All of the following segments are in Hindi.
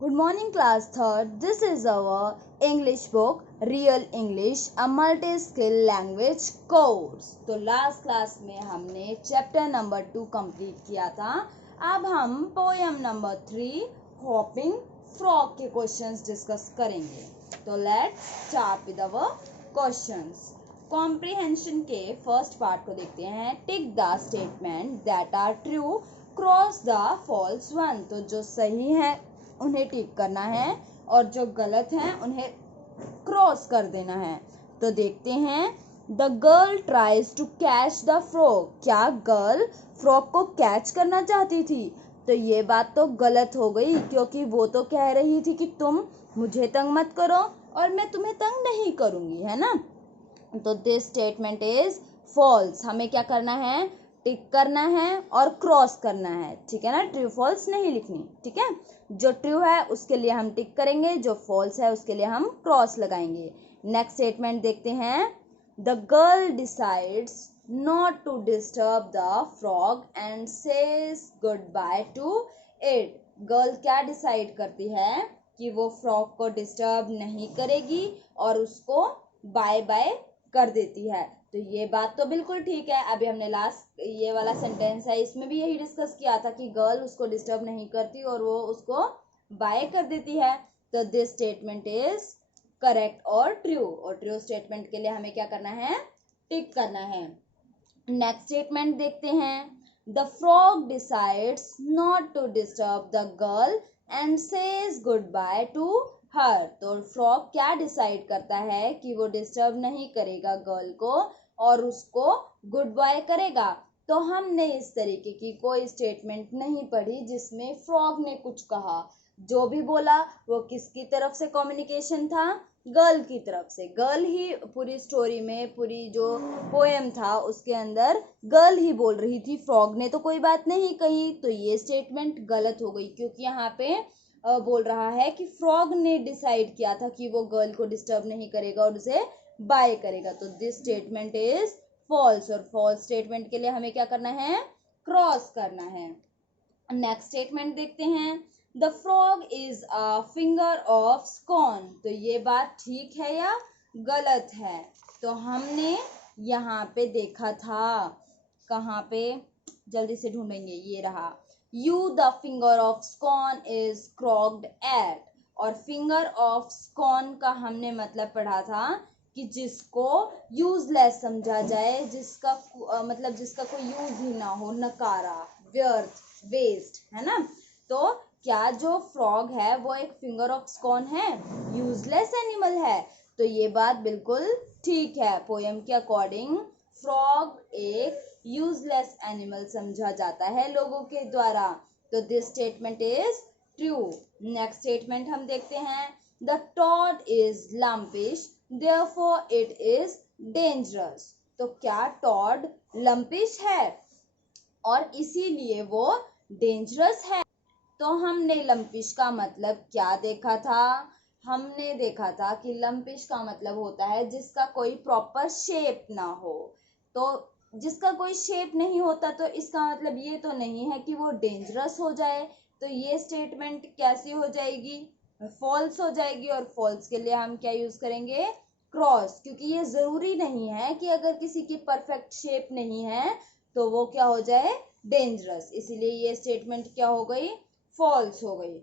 Good morning, class third. This is our English book, Real English, a multi-skill language course. तो लास्ट क्लास में हमने चैप्टर नंबर 2 कंप्लीट किया था. अब हम पोएम नंबर 3 हॉपिंग फ्रॉग के क्वेश्चंस डिस्कस करेंगे. तो let's start with our questions. Comprehension के फर्स्ट पार्ट को देखते हैं. Tick the statement that are true, cross the false one. तो जो सही है उन्हें टिक करना है और जो गलत हैं उन्हें क्रॉस कर देना है. तो देखते हैं. The girl tries to catch the frog. क्या गर्ल फ्रॉग को कैच करना चाहती थी? तो ये बात तो गलत हो गई, क्योंकि वो तो कह रही थी कि तुम मुझे तंग मत करो और मैं तुम्हें तंग नहीं करूंगी, है ना. तो दिस स्टेटमेंट इज फॉल्स. हमें क्या करना है? टिक करना है और क्रॉस करना है. ठीक है ना. ट्रू फॉल्स नहीं लिखनी. ठीक है. जो ट्रू है उसके लिए हम टिक करेंगे, जो फॉल्स है उसके लिए हम क्रॉस लगाएंगे. नेक्स्ट स्टेटमेंट देखते हैं. The girl decides not to disturb the frog and says goodbye to it. Girl क्या डिसाइड करती है कि वो फ्रॉग को डिस्टर्ब नहीं करेगी और उसको बाय बाय कर देती है. तो ये बात तो बिल्कुल ठीक है. अभी हमने लास्ट ये वाला सेंटेंस है, इसमें भी यही डिस्कस किया था कि गर्ल उसको डिस्टर्ब नहीं करती और वो उसको बाय कर देती है. तो दिस स्टेटमेंट इज करेक्ट और ट्रू. और ट्रू स्टेटमेंट के लिए हमें क्या करना है? टिक करना है. नेक्स्ट स्टेटमेंट देखते हैं. The frog decides not to disturb the girl and says goodbye to her. तो फ्रॉग क्या डिसाइड करता है कि वो डिस्टर्ब नहीं करेगा गर्ल को और उसको गुड बाय करेगा. तो हमने इस तरीके की कोई स्टेटमेंट नहीं पढ़ी जिसमें फ्रॉग ने कुछ कहा. जो भी बोला वो किसकी तरफ से कम्युनिकेशन था? गर्ल की तरफ से. गर्ल ही पूरी स्टोरी में, पूरी जो पोएम था उसके अंदर गर्ल ही बोल रही थी. फ्रॉग ने तो कोई बात नहीं कही. तो ये स्टेटमेंट गलत हो गई, क्योंकि यहाँ पे बोल रहा है कि फ्रॉग ने डिसाइड किया था कि वो गर्ल को डिस्टर्ब नहीं करेगा और उसे बाय करेगा. तो दिस स्टेटमेंट इज फॉल्स. और फॉल्स स्टेटमेंट के लिए हमें क्या करना है? क्रॉस करना है. नेक्स्ट स्टेटमेंट देखते हैं. The frog is a finger of scorn. तो ये बात ठीक है या गलत है? तो हमने यहाँ पे देखा था, कहाँ पे, जल्दी से ढूंढेंगे. ये रहा. You the finger of scorn is crooked at. और फिंगर ऑफ स्कॉर्न का हमने मतलब पढ़ा था कि जिसको यूजलेस समझा जाए, जिसका मतलब जिसका कोई यूज ही ना हो, नकारा, व्यर्थ, वेस्ट, है ना. तो क्या जो फ्रॉग है वो एक फिंगर ऑफ स्कॉर्न है? यूजलेस एनिमल है. तो ये बात बिल्कुल ठीक है. पोएम के अकॉर्डिंग फ्रॉग एक यूजलेस एनिमल समझा जाता है लोगों के द्वारा. तो this statement is true. Next statement हम देखते हैं. The toad is lumpish therefore it is dangerous. तो क्या टॉड लम्पिश है और इसीलिए वो डेंजरस है? तो हमने लम्पिश का मतलब क्या देखा था? हमने देखा था कि लम्पिश का मतलब होता है जिसका कोई प्रॉपर शेप ना हो. तो जिसका कोई शेप नहीं होता तो इसका मतलब ये तो नहीं है कि वो डेंजरस हो जाए. तो ये स्टेटमेंट कैसी हो जाएगी? फॉल्स हो जाएगी. और फॉल्स के लिए हम क्या यूज करेंगे? क्रॉस. क्योंकि ये जरूरी नहीं है कि अगर किसी की परफेक्ट शेप नहीं है तो वो क्या हो जाए? डेंजरस. इसीलिए ये स्टेटमेंट क्या हो गई? फॉल्स हो गई.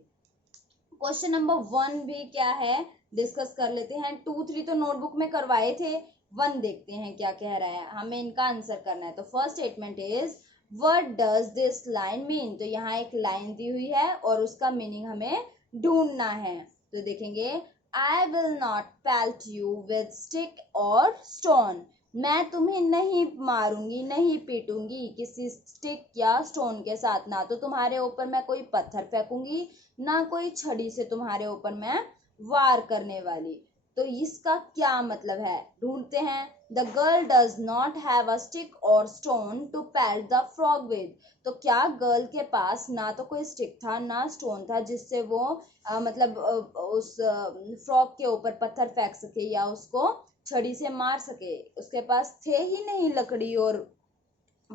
क्वेश्चन नंबर 1 भी क्या है डिस्कस कर लेते हैं. 2, 3 तो नोटबुक में करवाए थे. 1 देखते हैं क्या कह रहा है. हमें इनका आंसर करना है. तो first statement is what does this line mean. तो यहाँ एक लाइन दी हुई है और उसका मीनिंग हमें ढूंढना है. तो देखेंगे. आई will not pelt you with stick और स्टोन. मैं तुम्हें नहीं मारूंगी, नहीं पीटूंगी किसी स्टिक या स्टोन के साथ. ना तो तुम्हारे ऊपर मैं कोई पत्थर फेंकूंगी, ना कोई छड़ी से तुम्हारे ऊपर मैं वार करने वाली. तो इसका क्या मतलब है? ढूंढते हैं. The girl does not have a stick और stone to pelt the frog with. तो क्या गर्ल के पास ना तो कोई स्टिक था ना स्टोन था जिससे वो उस फ्रॉग के ऊपर पत्थर फेंक सके या उसको छड़ी से मार सके. उसके पास थे ही नहीं लकड़ी और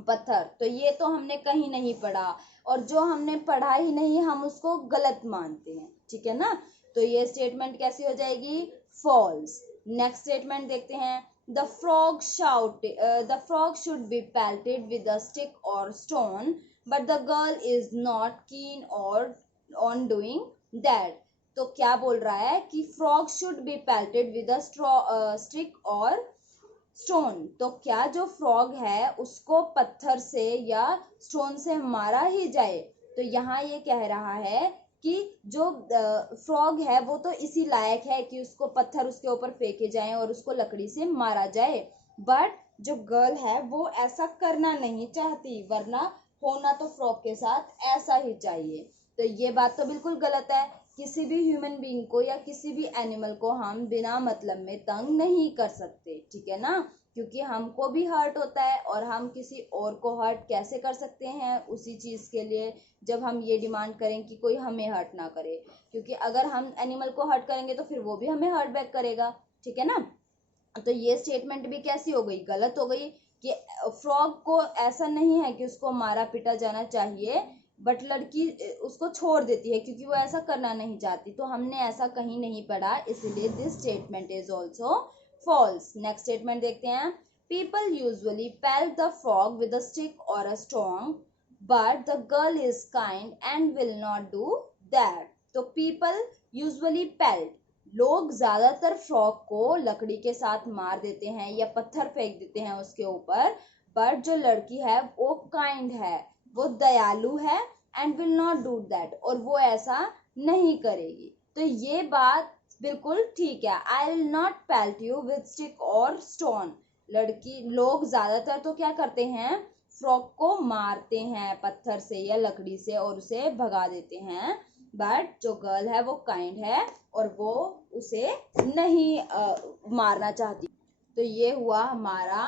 पत्थर। तो ये तो हमने कहीं नहीं पढ़ा, और जो हमने पढ़ा ही नहीं हम उसको गलत मानते हैं, ठीक है ना। तो ये स्टेटमेंट कैसी हो जाएगी, फॉल्स। नेक्स्ट स्टेटमेंट देखते हैं, the frog should be pelted with a stick और stone but the girl is not keen और ऑन डूइंग दैट। तो क्या बोल रहा है कि frog should be pelted with a stick और स्टोन। तो क्या जो फ्रॉग है उसको पत्थर से या स्टोन से मारा ही जाए। तो यहाँ ये कह रहा है कि जो फ्रॉग है वो तो इसी लायक है कि उसको पत्थर उसके ऊपर फेंके जाएं और उसको लकड़ी से मारा जाए, बट जो गर्ल है वो ऐसा करना नहीं चाहती, वरना होना तो फ्रॉग के साथ ऐसा ही चाहिए। तो ये बात तो बिल्कुल गलत है। किसी भी ह्यूमन बीइंग को या किसी भी एनिमल को हम बिना मतलब में तंग नहीं कर सकते, ठीक है ना, क्योंकि हमको भी हर्ट होता है, और हम किसी और को हर्ट कैसे कर सकते हैं उसी चीज के लिए, जब हम ये डिमांड करें कि कोई हमें हर्ट ना करे, क्योंकि अगर हम एनिमल को हर्ट करेंगे तो फिर वो भी हमें हर्ट बैक करेगा, ठीक है ना। तो ये स्टेटमेंट भी कैसी हो गई, गलत हो गई, कि फ्रॉग को ऐसा नहीं है कि उसको मारा पीटा जाना चाहिए, बट लड़की उसको छोड़ देती है क्योंकि वो ऐसा करना नहीं चाहती। तो हमने ऐसा कहीं नहीं पढ़ा, इसलिए this statement is also false. Next statement देखते हैं, people usually pelt the frog with a stick और a stone but the girl is kind and will not do that. तो पीपल यूजुअली पेल्ट, लोग ज्यादातर फ्रॉग को लकड़ी के साथ मार देते हैं या पत्थर फेंक देते हैं उसके ऊपर, बट जो लड़की है वो काइंड है, वो दयालु है, and will not do that, और वो ऐसा नहीं करेगी। तो ये बात बिल्कुल ठीक है, आई will not pelt you with stick और स्टोन। लोग ज्यादातर तो क्या करते हैं, फ्रॉक को मारते हैं पत्थर से या लकड़ी से और उसे भगा देते हैं, बट जो गर्ल है वो काइंड है और वो उसे नहीं मारना चाहती। तो ये हुआ हमारा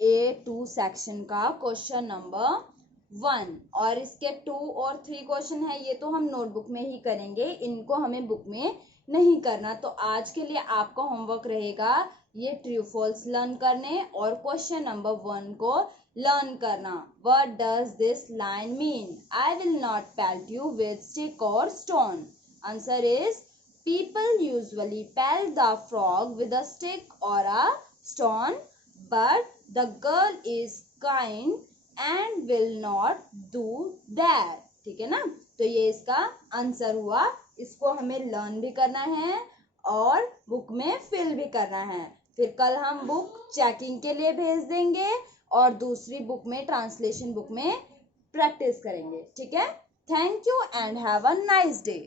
A2 सेक्शन का क्वेश्चन नंबर 1, और इसके 2 और 3 क्वेश्चन है, ये तो हम नोटबुक में ही करेंगे, इनको हमें बुक में नहीं करना। तो आज के लिए आपका होमवर्क रहेगा ये ट्रू फॉल्स लर्न करने और क्वेश्चन नंबर 1 को लर्न करना। What does this line mean, I will not pelt you with stick और stone. Answer is people usually pelt the frog with a stick or a stone, but the girl is kind and will not do that। ठीक है ना, तो ये इसका आंसर हुआ। इसको हमें लर्न भी करना है और बुक में फिल भी करना है। फिर कल हम बुक चेकिंग के लिए भेज देंगे और दूसरी बुक में, ट्रांसलेशन बुक में प्रैक्टिस करेंगे, ठीक है। Thank you and have a nice day.